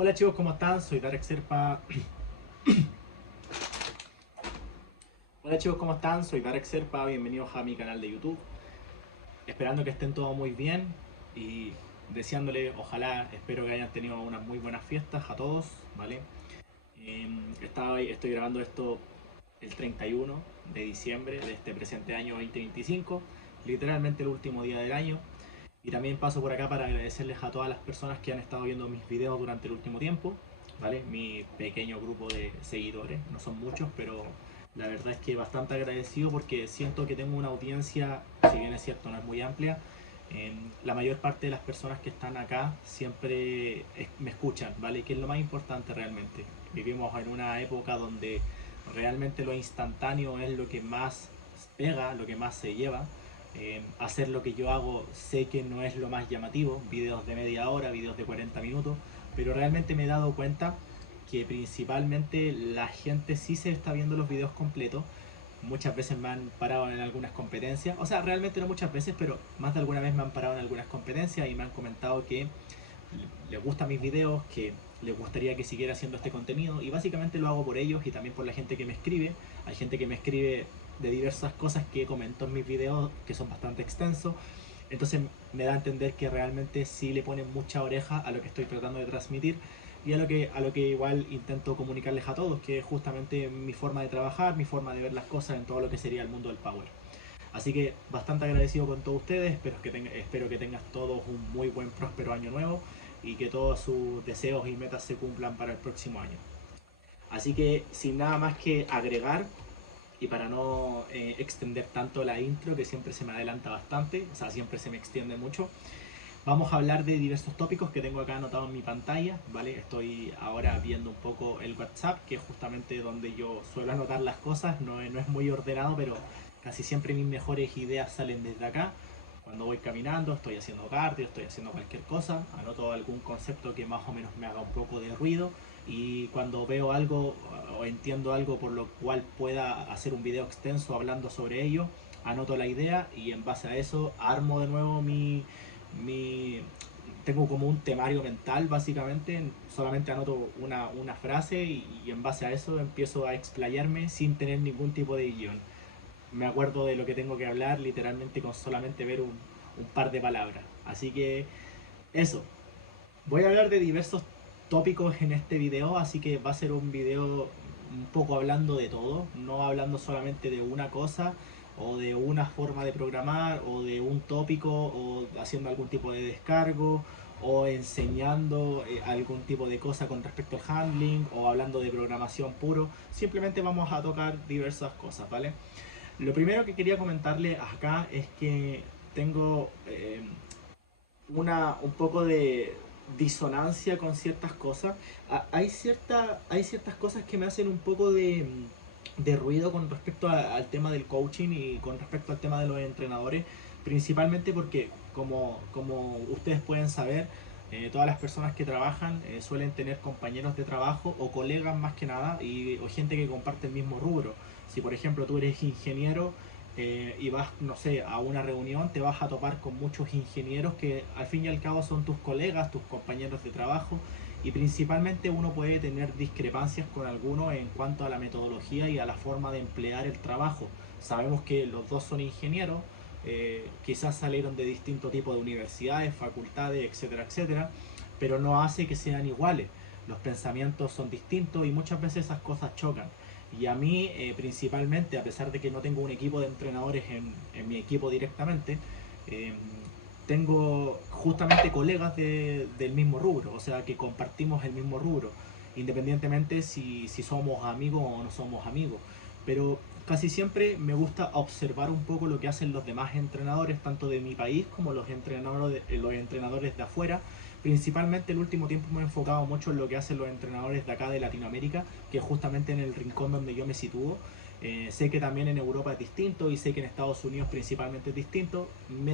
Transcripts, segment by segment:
Hola chicos, ¿cómo están? Soy Darek Serpa. Hola chicos, ¿cómo están? Soy Darek Serpa, bienvenidos a mi canal de YouTube. Esperando que estén todos muy bien y deseándole, ojalá, espero que hayan tenido unas muy buenas fiestas a todos, ¿vale? Estoy grabando esto el 31 de diciembre de este presente año 2025, literalmente el último día del año. Y también paso por acá para agradecerles a todas las personas que han estado viendo mis videos durante el último tiempo, ¿vale? Mi pequeño grupo de seguidores, no son muchos, pero la verdad es que bastante agradecido porque siento que tengo una audiencia, si bien es cierto, no es muy amplia. La mayor parte de las personas que están acá siempre me escuchan, ¿vale? Que es lo más importante realmente. Vivimos en una época donde realmente lo instantáneo es lo que más pega, lo que más se lleva. Hacer lo que yo hago sé que no es lo más llamativo, videos de media hora, videos de 40 minutos, pero realmente me he dado cuenta que principalmente la gente sí se está viendo los videos completos. Muchas veces me han parado en algunas competencias, o sea, realmente no muchas veces, pero más de alguna vez me han parado en algunas competencias y me han comentado que les gustan mis videos, que les gustaría que siguiera haciendo este contenido y básicamente lo hago por ellos y también por la gente que me escribe. Hay gente que me escribe de diversas cosas que comento en mis videos que son bastante extensos, entonces me da a entender que realmente sí le ponen mucha oreja a lo que estoy tratando de transmitir y a lo que igual intento comunicarles a todos, que es justamente mi forma de trabajar, mi forma de ver las cosas en todo lo que sería el mundo del power. Así que bastante agradecido con todos ustedes, espero que tengan todos un muy buen próspero año nuevo y que todos sus deseos y metas se cumplan para el próximo año. Así que sin nada más que agregar y para no extender tanto la intro, que siempre se me adelanta bastante, o sea, siempre se me extiende mucho, vamos a hablar de diversos tópicos que tengo acá anotados en mi pantalla, ¿vale? Estoy ahora viendo un poco el WhatsApp, que es justamente donde yo suelo anotar las cosas, no es muy ordenado, pero casi siempre mis mejores ideas salen desde acá. Cuando voy caminando, estoy haciendo cardio, estoy haciendo cualquier cosa, anoto algún concepto que más o menos me haga un poco de ruido y cuando veo algo o entiendo algo por lo cual pueda hacer un video extenso hablando sobre ello, anoto la idea y en base a eso armo de nuevo mi tengo como un temario mental básicamente, solamente anoto una frase y en base a eso empiezo a explayarme sin tener ningún tipo de guión. Me acuerdo de lo que tengo que hablar literalmente con solamente ver un par de palabras. Así que eso, voy a hablar de diversos tópicos en este video, así que va a ser un video un poco hablando de todo, no hablando solamente de una cosa o de una forma de programar o de un tópico o haciendo algún tipo de descargo o enseñando algún tipo de cosa con respecto al handling o hablando de programación puro, simplemente vamos a tocar diversas cosas, ¿vale? Lo primero que quería comentarle acá es que tengo un poco de disonancia con ciertas cosas. Hay ciertas cosas que me hacen un poco de ruido con respecto al tema del coaching y con respecto al tema de los entrenadores, principalmente porque, como ustedes pueden saber, todas las personas que trabajan suelen tener compañeros de trabajo o colegas más que nada o gente que comparte el mismo rubro. Si por ejemplo tú eres ingeniero y vas, no sé, a una reunión, te vas a topar con muchos ingenieros que al fin y al cabo son tus colegas, tus compañeros de trabajo y principalmente uno puede tener discrepancias con algunos en cuanto a la metodología y a la forma de emplear el trabajo. Sabemos que los dos son ingenieros, quizás salieron de distinto tipo de universidades, facultades, etcétera, etcétera, pero no hace que sean iguales. Los pensamientos son distintos y muchas veces esas cosas chocan. Y a mí, principalmente, a pesar de que no tengo un equipo de entrenadores en mi equipo directamente, eh, tengo justamente colegas del mismo rubro, o sea que compartimos el mismo rubro, independientemente si somos amigos o no somos amigos. Pero casi siempre me gusta observar un poco lo que hacen los demás entrenadores, tanto de mi país como los entrenadores de afuera. Principalmente el último tiempo me he enfocado mucho en lo que hacen los entrenadores de acá de Latinoamérica, que es justamente en el rincón donde yo me sitúo. Sé que también en Europa es distinto y sé que en Estados Unidos principalmente es distinto.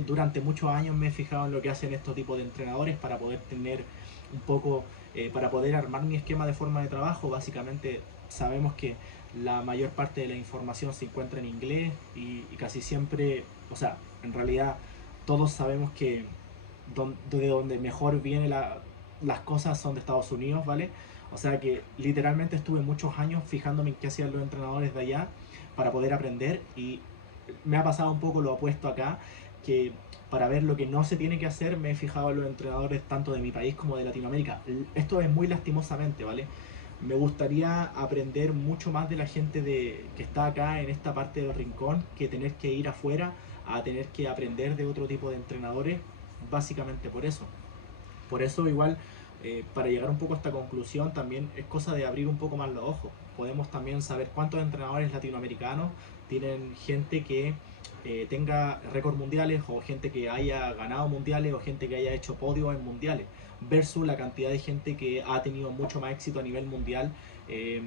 Durante muchos años me he fijado en lo que hacen estos tipos de entrenadores para poder tener un poco, para poder armar mi esquema de forma de trabajo. Básicamente sabemos que la mayor parte de la información se encuentra en inglés y casi siempre, o sea, en realidad todos sabemos que de donde mejor viene las cosas son de Estados Unidos, ¿vale? O sea que literalmente estuve muchos años fijándome en qué hacían los entrenadores de allá para poder aprender, y me ha pasado un poco lo opuesto acá, que para ver lo que no se tiene que hacer me he fijado en los entrenadores tanto de mi país como de Latinoamérica. Esto es muy lastimosamente, ¿vale? Me gustaría aprender mucho más de la gente que está acá en esta parte del rincón, que tener que ir afuera a tener que aprender de otro tipo de entrenadores, básicamente por eso. Por eso igual, para llegar un poco a esta conclusión, también es cosa de abrir un poco más los ojos. Podemos también saber cuántos entrenadores latinoamericanos tienen gente que tenga récords mundiales, o gente que haya ganado mundiales, o gente que haya hecho podios en mundiales, versus la cantidad de gente que ha tenido mucho más éxito a nivel mundial. Eh,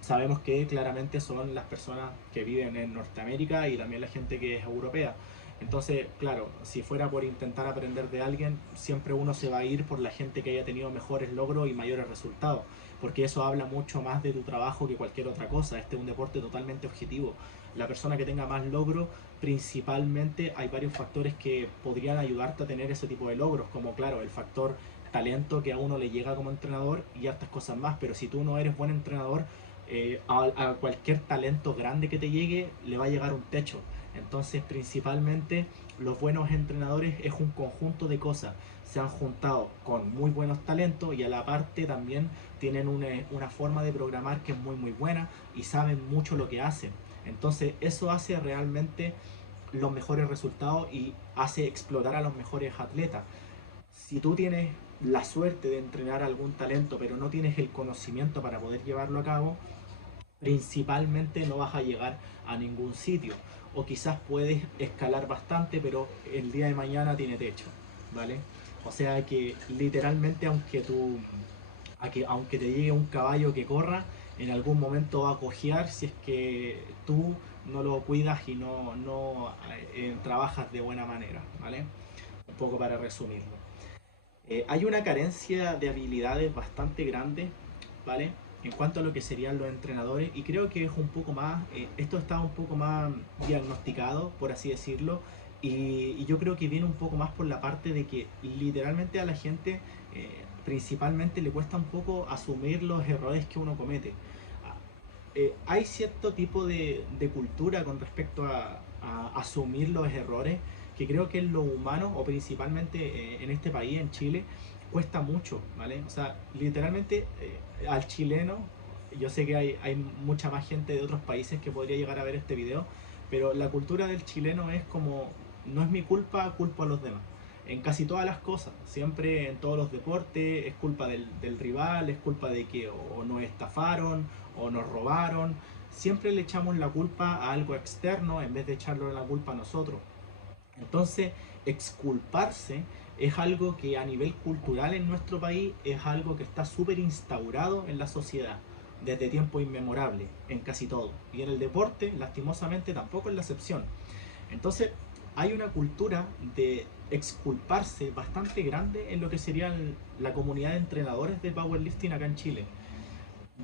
Sabemos que claramente son las personas que viven en Norteamérica y también la gente que es europea. Entonces, claro, si fuera por intentar aprender de alguien, siempre uno se va a ir por la gente que haya tenido mejores logros y mayores resultados, porque eso habla mucho más de tu trabajo que cualquier otra cosa. Este es un deporte totalmente objetivo. La persona que tenga más logros, principalmente hay varios factores que podrían ayudarte a tener ese tipo de logros, como claro, el factor talento que a uno le llega como entrenador y hartas cosas más, pero si tú no eres buen entrenador, a cualquier talento grande que te llegue le va a llegar un techo. Entonces, principalmente, los buenos entrenadores es un conjunto de cosas. Se han juntado con muy buenos talentos y a la parte también tienen una forma de programar que es muy muy buena y saben mucho lo que hacen. Entonces, eso hace realmente los mejores resultados y hace explotar a los mejores atletas. Si tú tienes la suerte de entrenar algún talento pero no tienes el conocimiento para poder llevarlo a cabo, principalmente no vas a llegar a ningún sitio. O quizás puedes escalar bastante, pero el día de mañana tiene techo, ¿vale? O sea que literalmente aunque te llegue un caballo que corra, en algún momento va a cojear si es que tú no lo cuidas y no trabajas de buena manera, ¿vale? Un poco para resumirlo. Hay una carencia de habilidades bastante grande, ¿vale? En cuanto a lo que serían los entrenadores, y creo que es un poco más, esto está un poco más diagnosticado, por así decirlo, y yo creo que viene un poco más por la parte de que literalmente a la gente principalmente le cuesta un poco asumir los errores que uno comete. Hay cierto tipo de cultura con respecto a asumir los errores, que creo que en lo humano, o principalmente en este país, en Chile, cuesta mucho, ¿vale? O sea, literalmente al chileno, yo sé que hay mucha más gente de otros países que podría llegar a ver este video, pero la cultura del chileno es como, no es mi culpa, culpo a los demás. En casi todas las cosas, siempre en todos los deportes, es culpa del rival, es culpa de que o nos estafaron o nos robaron. Siempre le echamos la culpa a algo externo en vez de echarle la culpa a nosotros. Entonces, exculparse es algo que a nivel cultural en nuestro país es algo que está súper instaurado en la sociedad desde tiempo inmemorable, en casi todo. Y en el deporte, lastimosamente, tampoco es la excepción. Entonces, hay una cultura de exculparse bastante grande en lo que sería la comunidad de entrenadores de powerlifting acá en Chile.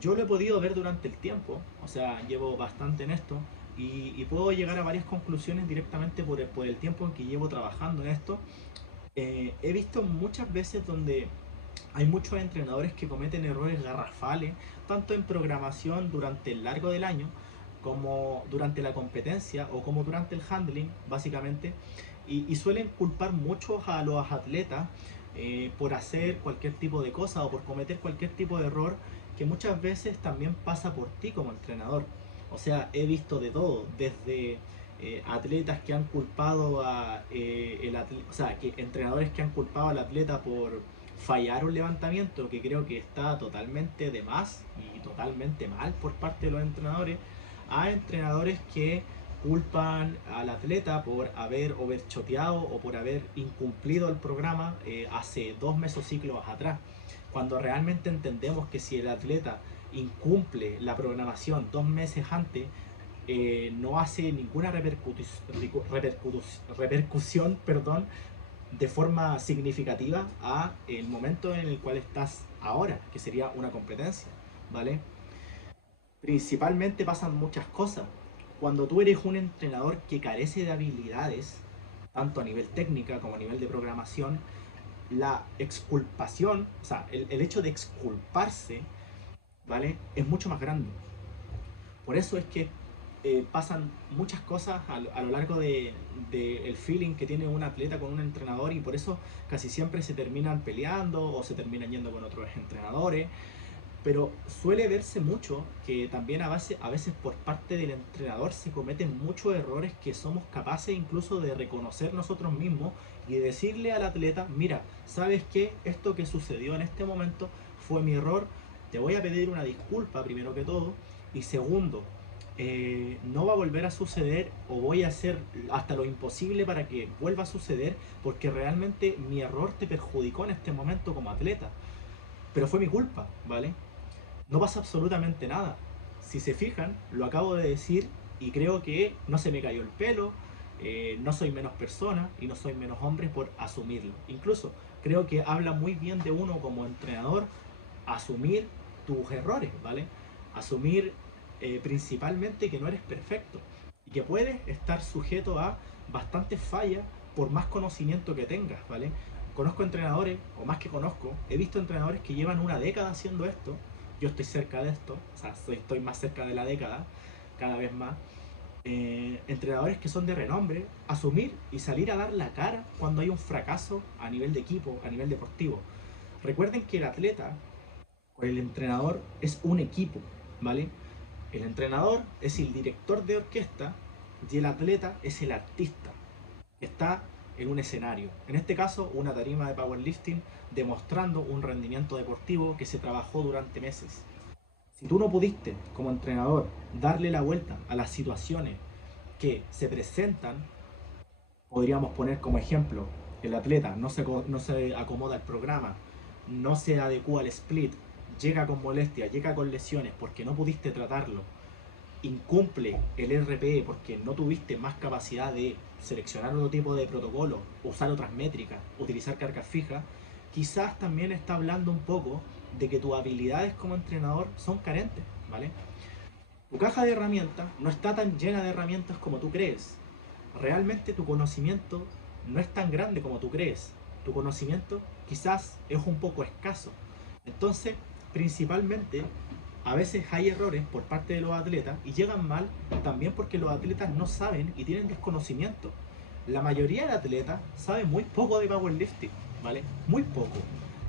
Yo lo he podido ver durante el tiempo, o sea, llevo bastante en esto, y puedo llegar a varias conclusiones directamente por el tiempo en que llevo trabajando en esto. He visto muchas veces donde hay muchos entrenadores que cometen errores garrafales, tanto en programación durante el largo del año, como durante la competencia o como durante el handling, básicamente, y suelen culpar mucho a los atletas por hacer cualquier tipo de cosa o por cometer cualquier tipo de error que muchas veces también pasa por ti como entrenador. O sea, he visto de todo, desde atletas que han culpado o sea, que entrenadores que han culpado al atleta por fallar un levantamiento, que creo que está totalmente de más y totalmente mal por parte de los entrenadores, a entrenadores que culpan al atleta por haber overchoteado o por haber incumplido el programa hace 2 mesociclos atrás, cuando realmente entendemos que si el atleta incumple la programación 2 meses antes, no hace ninguna repercusión, perdón, de forma significativa a el momento en el cual estás ahora, que sería una competencia, ¿vale? Principalmente pasan muchas cosas. Cuando tú eres un entrenador que carece de habilidades, tanto a nivel técnica como a nivel de programación, la exculpación, o sea, el hecho de exculparse, ¿vale? Es mucho más grande. Por eso es que pasan muchas cosas a lo largo de el feeling que tiene un atleta con un entrenador, y por eso casi siempre se terminan peleando o se terminan yendo con otros entrenadores. Pero suele verse mucho que también a veces por parte del entrenador se cometen muchos errores que somos capaces incluso de reconocer nosotros mismos y de decirle al atleta: mira, ¿sabes qué? Esto que sucedió en este momento fue mi error, te voy a pedir una disculpa primero que todo, y segundo, no va a volver a suceder, o voy a hacer hasta lo imposible para que vuelva a suceder, porque realmente mi error te perjudicó en este momento como atleta, pero fue mi culpa, ¿vale? No pasa absolutamente nada. Si se fijan, lo acabo de decir y creo que no se me cayó el pelo, no soy menos persona y no soy menos hombre por asumirlo. Incluso creo que habla muy bien de uno como entrenador asumir tus errores, ¿vale? Asumir principalmente que no eres perfecto y que puedes estar sujeto a bastantes fallas por más conocimiento que tengas, ¿vale? Conozco entrenadores, o más que conozco, he visto entrenadores que llevan una década haciendo esto. Yo estoy cerca de esto, o sea, estoy más cerca de la década, cada vez más. Entrenadores que son de renombre, asumir y salir a dar la cara cuando hay un fracaso a nivel de equipo, a nivel deportivo. Recuerden que el atleta con el entrenador es un equipo, ¿vale? El entrenador es el director de orquesta y el atleta es el artista que está en un escenario. En este caso, una tarima de powerlifting demostrando un rendimiento deportivo que se trabajó durante meses. Si tú no pudiste, como entrenador, darle la vuelta a las situaciones que se presentan, podríamos poner como ejemplo: el atleta no se acomoda al programa, no se adecua al split, llega con molestias, llega con lesiones porque no pudiste tratarlo, incumple el RPE porque no tuviste más capacidad de seleccionar otro tipo de protocolo, usar otras métricas, utilizar cargas fijas, quizás también está hablando un poco de que tus habilidades como entrenador son carentes, ¿vale? Tu caja de herramientas no está tan llena de herramientas como tú crees. Realmente tu conocimiento no es tan grande como tú crees. Tu conocimiento quizás es un poco escaso. Entonces, principalmente, a veces hay errores por parte de los atletas y llegan mal también porque los atletas no saben y tienen desconocimiento. La mayoría de atletas sabe muy poco de powerlifting, ¿vale? Muy poco.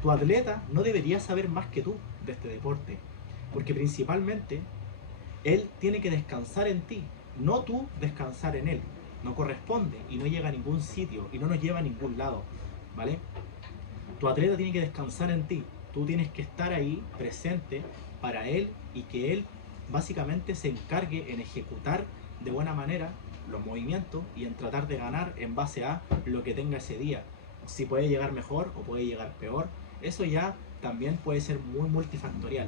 Tu atleta no debería saber más que tú de este deporte, porque principalmente él tiene que descansar en ti, no tú descansar en él. No corresponde y no llega a ningún sitio y no nos lleva a ningún lado, ¿vale? Tu atleta tiene que descansar en ti. Tú tienes que estar ahí presente para él y que él básicamente se encargue en ejecutar de buena manera los movimientos y en tratar de ganar en base a lo que tenga ese día. Si puede llegar mejor o puede llegar peor, eso ya también puede ser muy multifactorial.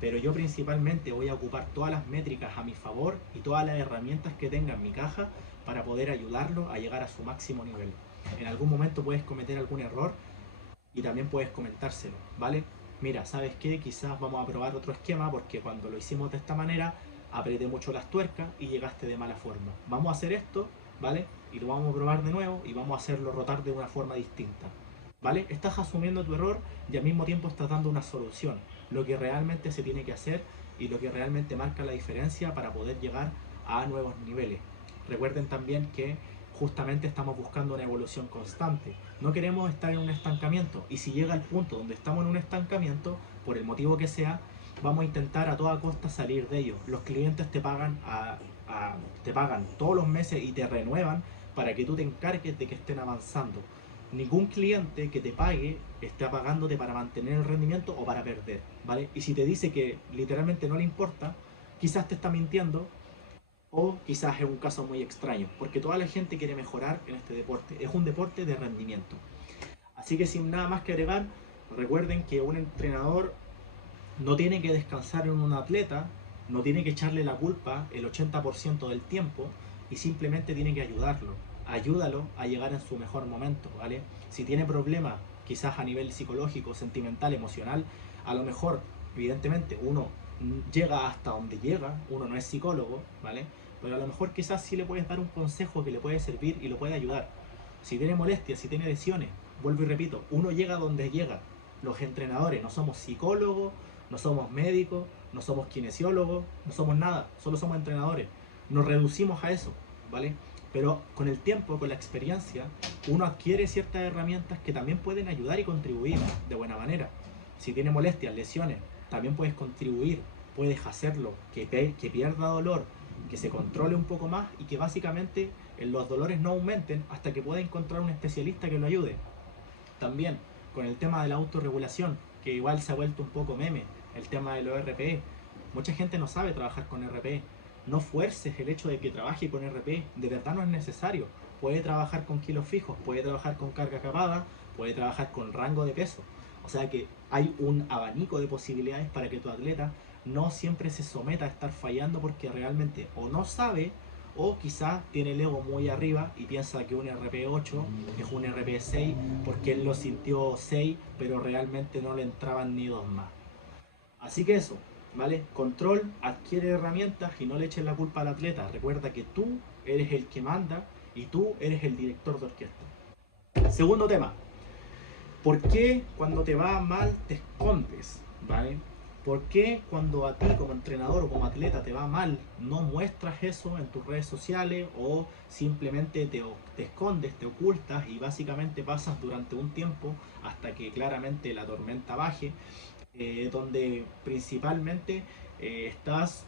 Pero yo principalmente voy a ocupar todas las métricas a mi favor y todas las herramientas que tenga en mi caja para poder ayudarlo a llegar a su máximo nivel. En algún momento puedes cometer algún error y también puedes comentárselo, ¿vale? Mira, ¿sabes qué? Quizás vamos a probar otro esquema porque cuando lo hicimos de esta manera apreté mucho las tuercas y llegaste de mala forma. Vamos a hacer esto, ¿vale? Y lo vamos a probar de nuevo y vamos a hacerlo rotar de una forma distinta, ¿vale? Estás asumiendo tu error y al mismo tiempo estás dando una solución, lo que realmente se tiene que hacer y lo que realmente marca la diferencia para poder llegar a nuevos niveles. Recuerden también que justamente estamos buscando una evolución constante. No queremos estar en un estancamiento, y si llega el punto donde estamos en un estancamiento, por el motivo que sea, vamos a intentar a toda costa salir de ello. Los clientes te pagan, te pagan todos los meses y te renuevan para que tú te encargues de que estén avanzando. Ningún cliente que te pague está pagándote para mantener el rendimiento o para perder, ¿vale? Y si te dice que literalmente no le importa, quizás te está mintiendo, o quizás es un caso muy extraño, porque toda la gente quiere mejorar en este deporte. Es un deporte de rendimiento. Así que sin nada más que agregar, recuerden que un entrenador no tiene que descansar en un atleta, no tiene que echarle la culpa el 80% del tiempo, y simplemente tiene que ayudarlo. Ayúdalo a llegar en su mejor momento, ¿vale? Si tiene problemas, quizás a nivel psicológico, sentimental, emocional, a lo mejor, evidentemente, uno llega hasta donde llega, uno no es psicólogo, ¿vale? Pero a lo mejor quizás sí le puedes dar un consejo que le puede servir y lo puede ayudar. Si tiene molestias, si tiene lesiones, vuelvo y repito, uno llega donde llega. Los entrenadores no somos psicólogos, no somos médicos, no somos kinesiólogos, no somos nada, solo somos entrenadores. Nos reducimos a eso, ¿vale? Pero con el tiempo, con la experiencia, uno adquiere ciertas herramientas que también pueden ayudar y contribuir de buena manera. Si tiene molestias, lesiones, también puedes contribuir, puedes hacerlo, que pierda dolor, que se controle un poco más y que básicamente los dolores no aumenten hasta que pueda encontrar un especialista que lo ayude. También con el tema de la autorregulación, que igual se ha vuelto un poco meme, el tema de los RPE. Mucha gente no sabe trabajar con RPE. No fuerces el hecho de que trabaje con RPE, de verdad no es necesario. Puede trabajar con kilos fijos, puede trabajar con carga acabada, puede trabajar con rango de peso. O sea que hay un abanico de posibilidades para que tu atleta no siempre se someta a estar fallando porque realmente o no sabe o quizás tiene el ego muy arriba y piensa que un RP8 es un RP6 porque él lo sintió 6 pero realmente no le entraban ni dos más. Así que eso, ¿vale? Control, adquiere herramientas y no le eches la culpa al atleta. Recuerda que tú eres el que manda y tú eres el director de orquesta. Segundo tema, ¿por qué cuando te va mal te escondes? ¿Vale? ¿Por qué cuando a ti como entrenador o como atleta te va mal no muestras eso en tus redes sociales o simplemente te escondes, te ocultas y básicamente pasas durante un tiempo hasta que claramente la tormenta baje, donde principalmente estás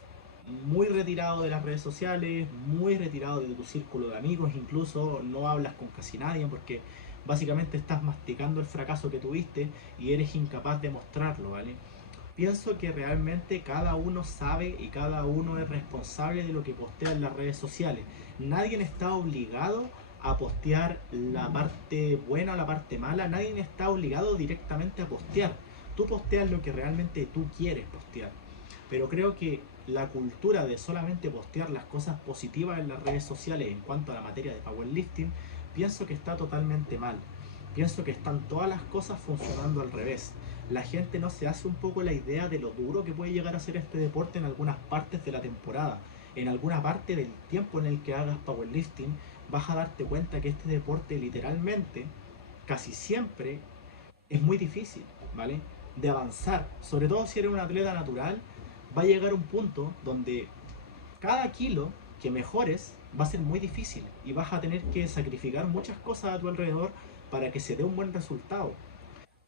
muy retirado de las redes sociales, muy retirado de tu círculo de amigos, incluso no hablas con casi nadie porque básicamente estás masticando el fracaso que tuviste y eres incapaz de mostrarlo, ¿vale? Pienso que realmente cada uno sabe y cada uno es responsable de lo que postea en las redes sociales. Nadie está obligado a postear la parte buena o la parte mala, nadie está obligado directamente a postear. Tú posteas lo que realmente tú quieres postear. Pero creo que la cultura de solamente postear las cosas positivas en las redes sociales en cuanto a la materia de powerlifting, pienso que está totalmente mal. Pienso que están todas las cosas funcionando al revés. La gente no se hace un poco la idea de lo duro que puede llegar a ser este deporte en algunas partes de la temporada. En alguna parte del tiempo en el que hagas powerlifting, vas a darte cuenta que este deporte literalmente, casi siempre, es muy difícil, ¿vale? De avanzar. Sobre todo si eres un atleta natural, va a llegar un punto donde cada kilo que mejores va a ser muy difícil y vas a tener que sacrificar muchas cosas a tu alrededor para que se dé un buen resultado.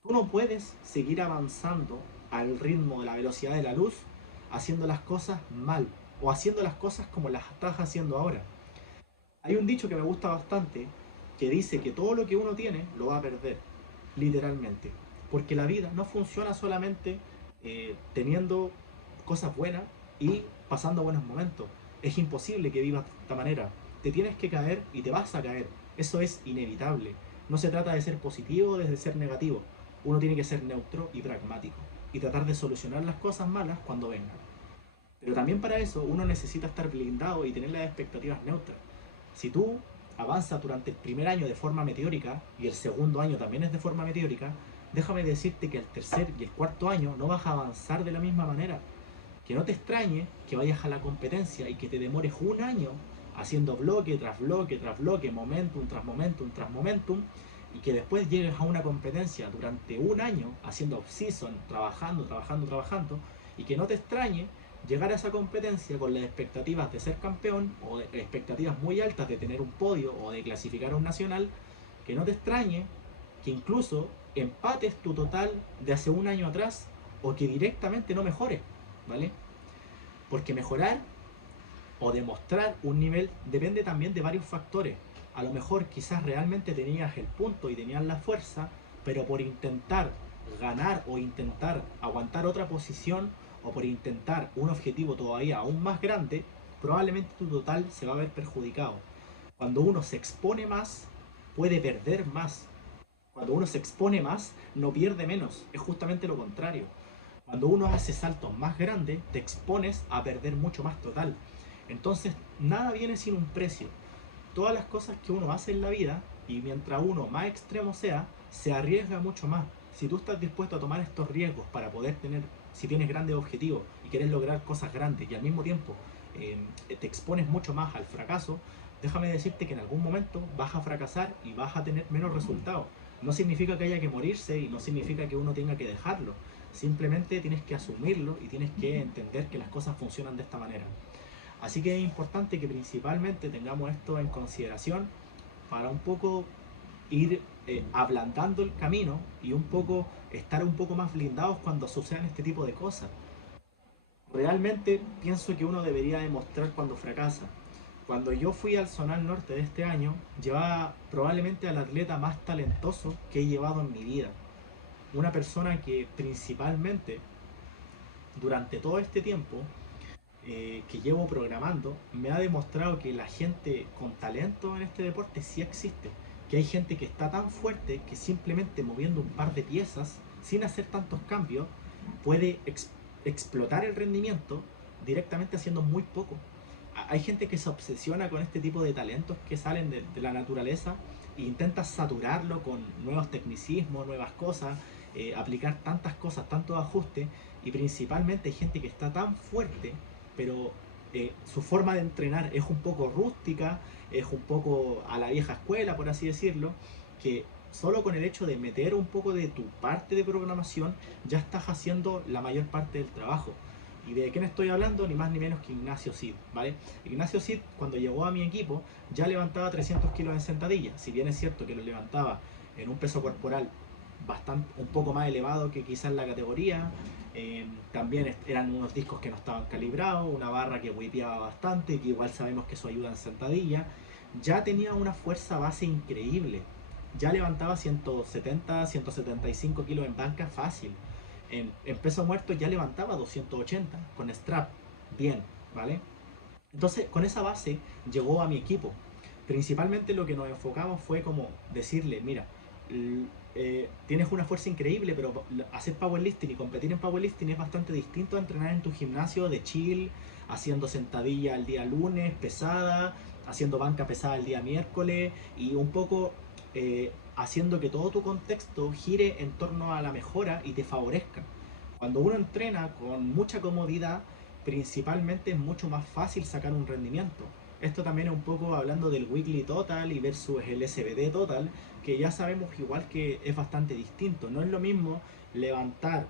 Tú no puedes seguir avanzando al ritmo de la velocidad de la luz haciendo las cosas mal o haciendo las cosas como las estás haciendo ahora. Hay un dicho que me gusta bastante que dice que todo lo que uno tiene lo va a perder, literalmente. Porque la vida no funciona solamente teniendo cosas buenas y pasando buenos momentos. Es imposible que vivas de esta manera. Te tienes que caer y te vas a caer. Eso es inevitable. No se trata de ser positivo o de ser negativo. Uno tiene que ser neutro y pragmático y tratar de solucionar las cosas malas cuando vengan. Pero también para eso uno necesita estar blindado y tener las expectativas neutras. Si tú avanzas durante el primer año de forma meteórica y el segundo año también es de forma meteórica, déjame decirte que el tercer y el cuarto año no vas a avanzar de la misma manera. Que no te extrañe que vayas a la competencia y que te demores un año haciendo bloque tras bloque tras bloque, momentum tras momentum tras momentum, y que después llegues a una competencia durante un año haciendo off-season, trabajando, trabajando, trabajando, y que no te extrañe llegar a esa competencia con las expectativas de ser campeón o de expectativas muy altas de tener un podio o de clasificar a un nacional, que no te extrañe que incluso empates tu total de hace un año atrás o que directamente no mejores, ¿vale? Porque mejorar o demostrar un nivel depende también de varios factores. A lo mejor quizás realmente tenías el punto y tenías la fuerza, pero por intentar ganar o intentar aguantar otra posición o por intentar un objetivo todavía aún más grande, probablemente tu total se va a ver perjudicado. Cuando uno se expone más, puede perder más. Cuando uno se expone más, no pierde menos. Es justamente lo contrario. Cuando uno hace saltos más grandes, te expones a perder mucho más total. Entonces, nada viene sin un precio. Todas las cosas que uno hace en la vida, y mientras uno más extremo sea, se arriesga mucho más. Si tú estás dispuesto a tomar estos riesgos para poder tener, si tienes grandes objetivos y quieres lograr cosas grandes y al mismo tiempo te expones mucho más al fracaso, déjame decirte que en algún momento vas a fracasar y vas a tener menos resultados. No significa que haya que morirse y no significa que uno tenga que dejarlo. Simplemente tienes que asumirlo y tienes que entender que las cosas funcionan de esta manera. Así que es importante que principalmente tengamos esto en consideración para un poco ir ablandando el camino y un poco estar un poco más blindados cuando sucedan este tipo de cosas. Realmente pienso que uno debería demostrar cuando fracasa. Cuando yo fui al Zonal Norte de este año, llevaba probablemente al atleta más talentoso que he llevado en mi vida. Una persona que principalmente durante todo este tiempo que llevo programando me ha demostrado que la gente con talento en este deporte sí existe. Que hay gente que está tan fuerte que simplemente moviendo un par de piezas, sin hacer tantos cambios, puede explotar el rendimiento directamente haciendo muy poco. Hay gente que se obsesiona con este tipo de talentos que salen de la naturaleza e intenta saturarlo con nuevos tecnicismos, nuevas cosas, aplicar tantas cosas, tantos ajustes, y principalmente hay gente que está tan fuerte, pero su forma de entrenar es un poco rústica, es un poco a la vieja escuela, por así decirlo, que solo con el hecho de meter un poco de tu parte de programación ya estás haciendo la mayor parte del trabajo. ¿Y de quién estoy hablando? Ni más ni menos que Ignacio Cid, ¿vale? Ignacio Cid, cuando llegó a mi equipo, ya levantaba 300 kilos en sentadilla. Si bien es cierto que lo levantaba en un peso corporal bastante, un poco más elevado que quizás la categoría, también eran unos discos que no estaban calibrados, una barra que whipeaba bastante, que igual sabemos que eso ayuda en sentadilla. Ya tenía una fuerza base increíble. Ya levantaba 170, 175 kilos en banca fácil. En peso muerto ya levantaba 280 con strap. Bien, ¿vale? Entonces, con esa base llegó a mi equipo. Principalmente lo que nos enfocamos fue como decirle, mira, tienes una fuerza increíble, pero hacer powerlifting y competir en powerlifting es bastante distinto a entrenar en tu gimnasio de chill, haciendo sentadilla el día lunes, pesada, haciendo banca pesada el día miércoles y un poco haciendo que todo tu contexto gire en torno a la mejora y te favorezca. Cuando uno entrena con mucha comodidad, principalmente es mucho más fácil sacar un rendimiento. Esto también es un poco hablando del weekly total y versus el SBD total, que ya sabemos igual que es bastante distinto. No es lo mismo levantar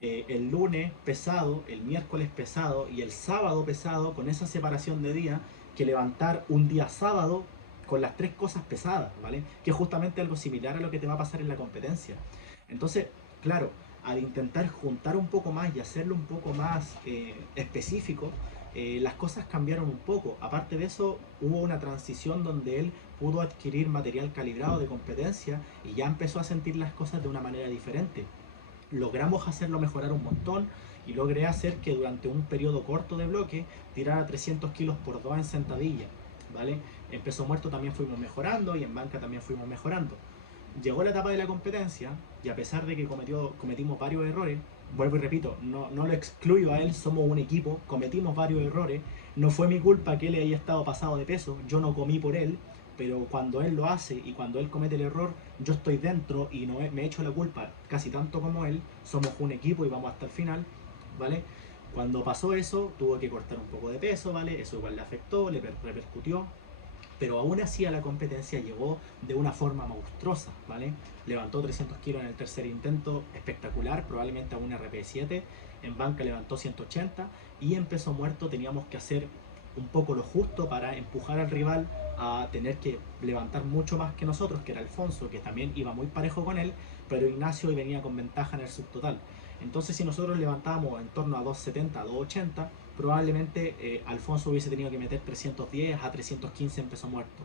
el lunes pesado, el miércoles pesado y el sábado pesado con esa separación de día que levantar un día sábado con las tres cosas pesadas, ¿vale? Que es justamente algo similar a lo que te va a pasar en la competencia. Entonces, claro, al intentar juntar un poco más y hacerlo un poco más específico, las cosas cambiaron un poco. Aparte de eso, hubo una transición donde él pudo adquirir material calibrado de competencia y ya empezó a sentir las cosas de una manera diferente. Logramos hacerlo mejorar un montón y logré hacer que durante un periodo corto de bloque tirara 300 kilos por 2 en sentadilla, ¿vale? En peso muerto también fuimos mejorando y en banca también fuimos mejorando. Llegó la etapa de la competencia y a pesar de que cometimos varios errores, vuelvo y repito, no lo excluyo a él, somos un equipo, cometimos varios errores, no fue mi culpa que él haya estado pasado de peso, yo no comí por él, pero cuando él lo hace y cuando él comete el error, yo estoy dentro y no me echo la culpa casi tanto como él, somos un equipo y vamos hasta el final, ¿vale? Cuando pasó eso, tuvo que cortar un poco de peso, ¿vale? Eso igual le afectó, le repercutió, pero aún así a la competencia llegó de una forma monstruosa, ¿vale? Levantó 300 kilos en el tercer intento, espectacular, probablemente a un RP7, en banca levantó 180 y en peso muerto teníamos que hacer un poco lo justo para empujar al rival a tener que levantar mucho más que nosotros, que era Alfonso, que también iba muy parejo con él, pero Ignacio venía con ventaja en el subtotal. Entonces si nosotros levantábamos en torno a 270, 280, probablemente Alfonso hubiese tenido que meter 310 a 315 en peso muerto.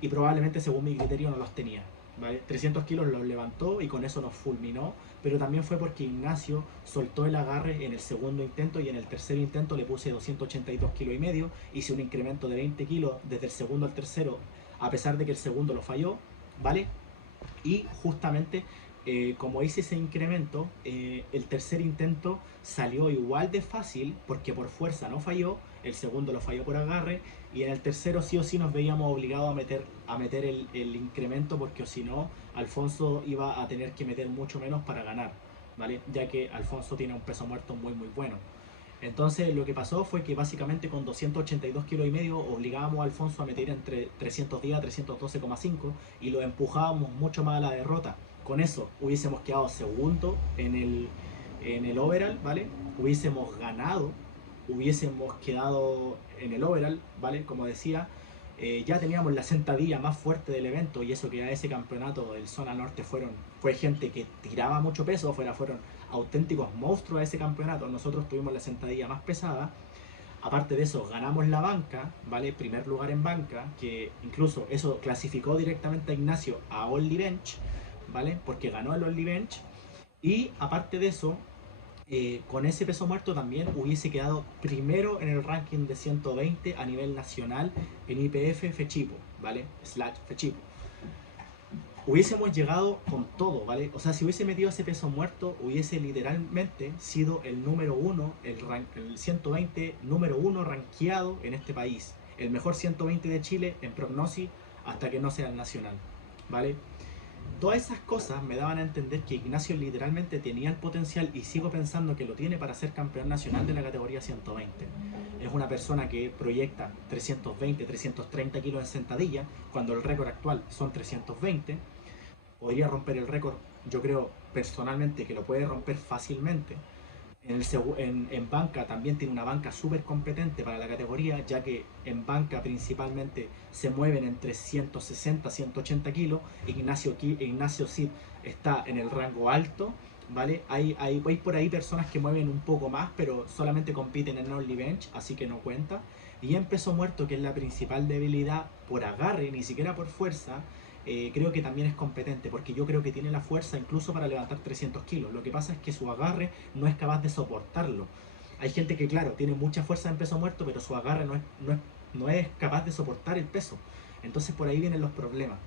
Y probablemente, según mi criterio, no los tenía. ¿Vale? 300 kilos los levantó y con eso nos fulminó, pero también fue porque Ignacio soltó el agarre en el segundo intento y en el tercer intento le puse 282 kilos y medio, hice un incremento de 20 kilos desde el segundo al tercero, a pesar de que el segundo lo falló, ¿vale? Y justamente como hice ese incremento, el tercer intento salió igual de fácil porque por fuerza no falló, el segundo lo falló por agarre y en el tercero sí o sí nos veíamos obligados a meter el incremento porque o si no, Alfonso iba a tener que meter mucho menos para ganar, ¿vale? Ya que Alfonso tiene un peso muerto muy muy bueno. Entonces lo que pasó fue que básicamente con 282 kilos y medio obligábamos a Alfonso a meter entre 310 a 312,5 y lo empujábamos mucho más a la derrota. Con eso hubiésemos quedado segundo en el overall, ¿vale? Hubiésemos ganado, hubiésemos quedado en el overall, ¿vale? Como decía, ya teníamos la sentadilla más fuerte del evento y eso que a ese campeonato del Zona Norte fue gente que tiraba mucho peso, fueron auténticos monstruos a ese campeonato. Nosotros tuvimos la sentadilla más pesada. Aparte de eso, ganamos la banca, ¿vale? Primer lugar en banca, que incluso eso clasificó directamente a Ignacio a Only Bench, ¿vale? Porque ganó el Only Bench. Y aparte de eso, con ese peso muerto también hubiese quedado primero en el ranking de 120 a nivel nacional en IPF Fechipo, ¿vale? Slash Fechipo. Hubiésemos llegado con todo, ¿vale? O sea, si hubiese metido ese peso muerto, hubiese literalmente sido el número uno, el 120 número uno rankeado en este país. El mejor 120 de Chile en prognosis hasta que no sea el nacional, ¿vale? Todas esas cosas me daban a entender que Ignacio literalmente tenía el potencial y sigo pensando que lo tiene para ser campeón nacional de la categoría 120. Es una persona que proyecta 320, 330 kilos en sentadilla, cuando el récord actual son 320. Podría romper el récord, yo creo personalmente que lo puede romper fácilmente. En banca también tiene una banca súper competente para la categoría, ya que en banca principalmente se mueven entre 160 180 kilos. Ignacio Cid está en el rango alto, ¿vale? Hay por ahí personas que mueven un poco más, pero solamente compiten en Only Bench, así que no cuenta. Y en peso muerto, que es la principal debilidad por agarre, ni siquiera por fuerza, creo que también es competente, porque yo creo que tiene la fuerza incluso para levantar 300 kilos. Lo que pasa es que su agarre no es capaz de soportarlo. Hay gente que, claro, tiene mucha fuerza en peso muerto, pero su agarre no es capaz de soportar el peso. Entonces por ahí vienen los problemas.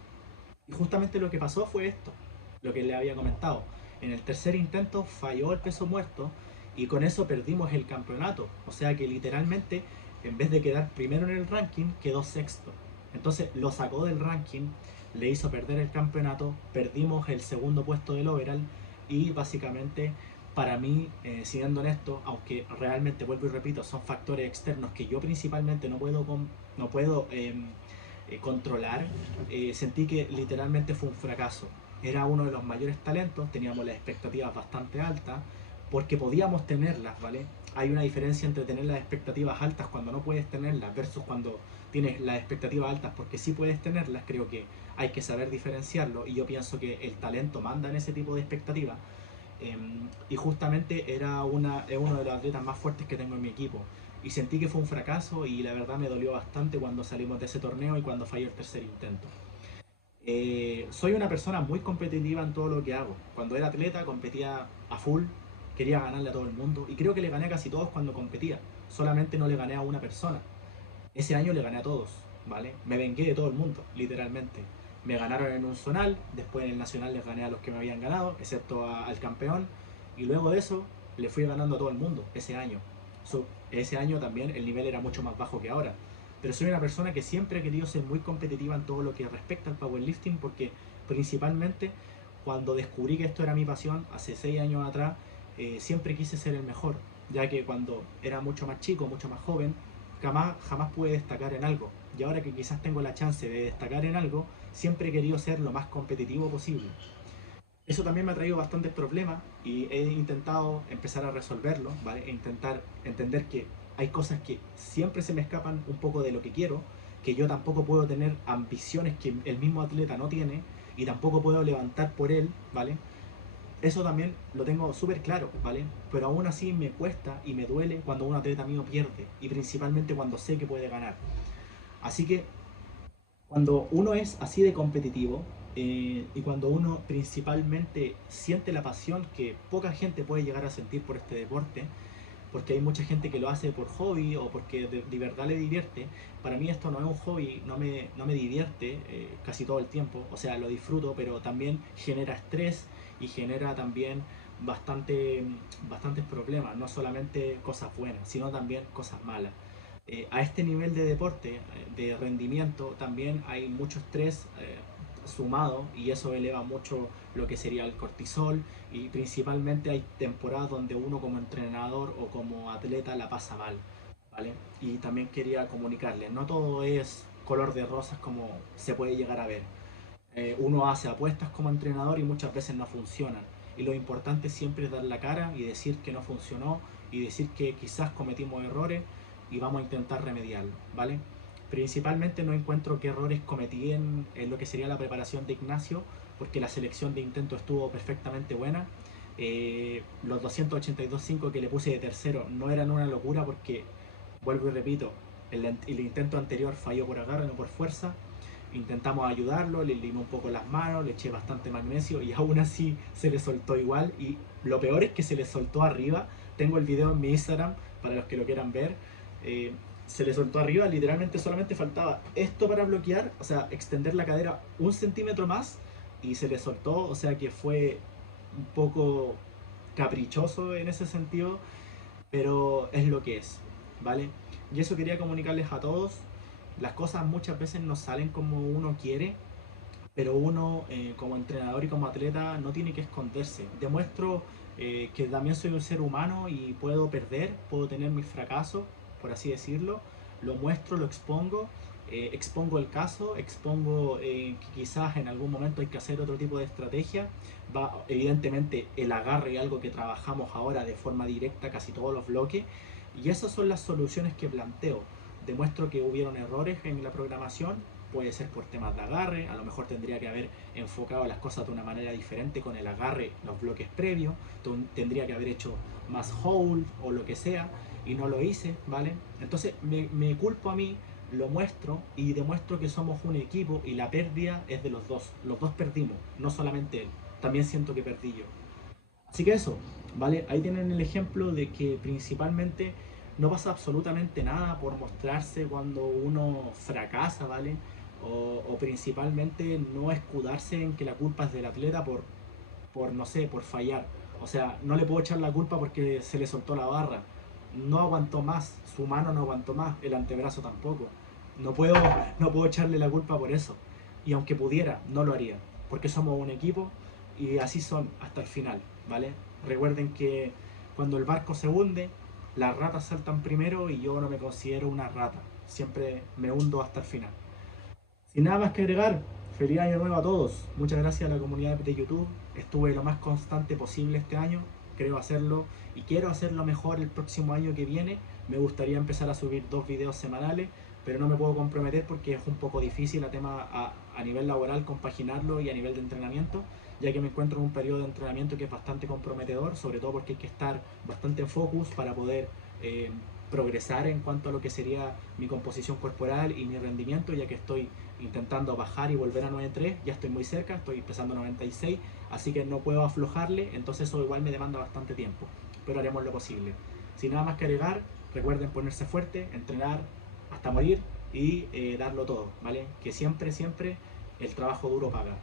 Y justamente lo que pasó fue esto, lo que le había comentado. En el tercer intento falló el peso muerto y con eso perdimos el campeonato. O sea que literalmente, en vez de quedar primero en el ranking, quedó sexto. Entonces lo sacó del ranking, le hizo perder el campeonato, perdimos el segundo puesto del overall y básicamente para mí, siendo honesto, aunque realmente vuelvo y repito, son factores externos que yo principalmente no puedo controlar, sentí que literalmente fue un fracaso. Era uno de los mayores talentos, teníamos las expectativas bastante altas, porque podíamos tenerlas, ¿vale? Hay una diferencia entre tener las expectativas altas cuando no puedes tenerlas versus cuando tienes las expectativas altas porque sí puedes tenerlas. Creo que hay que saber diferenciarlo y yo pienso que el talento manda en ese tipo de expectativas. Y justamente es uno de los atletas más fuertes que tengo en mi equipo. Y sentí que fue un fracaso y la verdad me dolió bastante cuando salimos de ese torneo y cuando falló el tercer intento. Soy una persona muy competitiva en todo lo que hago. Cuando era atleta competía a full, quería ganarle a todo el mundo y creo que le gané a casi todos cuando competía. Solamente no le gané a una persona. Ese año le gané a todos, ¿vale? Me vengué de todo el mundo, literalmente. Me ganaron en un zonal, después en el nacional les gané a los que me habían ganado, excepto al campeón. Y luego de eso le fui ganando a todo el mundo ese año. Ese año también el nivel era mucho más bajo que ahora. Pero soy una persona que siempre he querido ser muy competitiva en todo lo que respecta al powerlifting porque principalmente cuando descubrí que esto era mi pasión, hace 6 años atrás, siempre quise ser el mejor, ya que cuando era mucho más chico, mucho más joven, jamás pude destacar en algo. Y ahora que quizás tengo la chance de destacar en algo, siempre he querido ser lo más competitivo posible. Eso también me ha traído bastantes problemas y he intentado empezar a resolverlo, ¿vale? E intentar entender que hay cosas que siempre se me escapan un poco de lo que quiero, que yo tampoco puedo tener ambiciones que el mismo atleta no tiene y tampoco puedo levantar por él, ¿vale? Eso también lo tengo súper claro, ¿vale? Pero aún así me cuesta y me duele cuando un atleta mío pierde y principalmente cuando sé que puede ganar. Así que cuando uno es así de competitivo y cuando uno principalmente siente la pasión que poca gente puede llegar a sentir por este deporte, porque hay mucha gente que lo hace por hobby o porque de verdad le divierte. Para mí esto no es un hobby, no me divierte casi todo el tiempo, o sea, lo disfruto, pero también genera estrés y genera también bastantes problemas, no solamente cosas buenas, sino también cosas malas. A este nivel de deporte, de rendimiento, también hay mucho estrés sumado y eso eleva mucho lo que sería el cortisol, y principalmente hay temporadas donde uno como entrenador o como atleta la pasa mal, ¿vale? Y también quería comunicarles, no todo es color de rosas como se puede llegar a ver. Uno hace apuestas como entrenador y muchas veces no funcionan. Y lo importante siempre es dar la cara y decir que no funcionó y decir que quizás cometimos errores y vamos a intentar remediarlo, ¿vale? Principalmente no encuentro qué errores cometí en lo que sería la preparación de Ignacio, porque la selección de intento estuvo perfectamente buena. Los 282.5 que le puse de tercero no eran una locura porque, vuelvo y repito, el intento anterior falló por agarre, no por fuerza. Intentamos ayudarlo, le limé un poco las manos, le eché bastante magnesio y aún así se le soltó igual. Y lo peor es que se le soltó arriba. Tengo el video en mi Instagram para los que lo quieran ver. Eh, Se le soltó arriba, literalmente solamente faltaba esto para bloquear, o sea, extender la cadera 1 centímetro más y se le soltó, o sea que fue un poco caprichoso en ese sentido, pero es lo que es, ¿vale? Y eso quería comunicarles a todos. Las cosas muchas veces no salen como uno quiere, pero uno como entrenador y como atleta no tiene que esconderse. Demuestro que también soy un ser humano y puedo perder, puedo tener mis fracasos, por así decirlo. Lo muestro, lo expongo, expongo el caso, expongo que quizás en algún momento hay que hacer otro tipo de estrategia. Evidentemente el agarre es algo que trabajamos ahora de forma directa casi todos los bloques, y esas son las soluciones que planteo. Demuestro que hubieron errores en la programación, puede ser por temas de agarre, a lo mejor tendría que haber enfocado las cosas de una manera diferente con el agarre, los bloques previos, tendría que haber hecho más hold o lo que sea, y no lo hice, ¿vale? Entonces me culpo a mí, lo muestro y demuestro que somos un equipo y la pérdida es de los dos perdimos, no solamente él, también siento que perdí yo. Así que eso, ¿vale? Ahí tienen el ejemplo de que principalmente no pasa absolutamente nada por mostrarse cuando uno fracasa, ¿vale? O principalmente no escudarse en que la culpa es del atleta por, no sé, por fallar. O sea, no le puedo echar la culpa porque se le soltó la barra. No aguantó más, su mano no aguantó más, el antebrazo tampoco. No puedo, no puedo echarle la culpa por eso. Y aunque pudiera, no lo haría. Porque somos un equipo y así son hasta el final, ¿vale? Recuerden que cuando el barco se hunde, las ratas saltan primero y yo no me considero una rata. Siempre me hundo hasta el final. Sin nada más que agregar, feliz año nuevo a todos. Muchas gracias a la comunidad de YouTube. Estuve lo más constante posible este año. Creo hacerlo y quiero hacerlo mejor el próximo año que viene. Me gustaría empezar a subir 2 videos semanales, pero no me puedo comprometer porque es un poco difícil a nivel laboral compaginarlo y a nivel de entrenamiento, ya que me encuentro en un periodo de entrenamiento que es bastante comprometedor, sobre todo porque hay que estar bastante en focus para poder progresar en cuanto a lo que sería mi composición corporal y mi rendimiento, ya que estoy intentando bajar y volver a 93, ya estoy muy cerca, estoy pesando 96, así que no puedo aflojarle, entonces eso igual me demanda bastante tiempo, pero haremos lo posible. Sin nada más que agregar, recuerden ponerse fuerte, entrenar hasta morir y darlo todo, ¿vale? Que siempre, siempre el trabajo duro paga.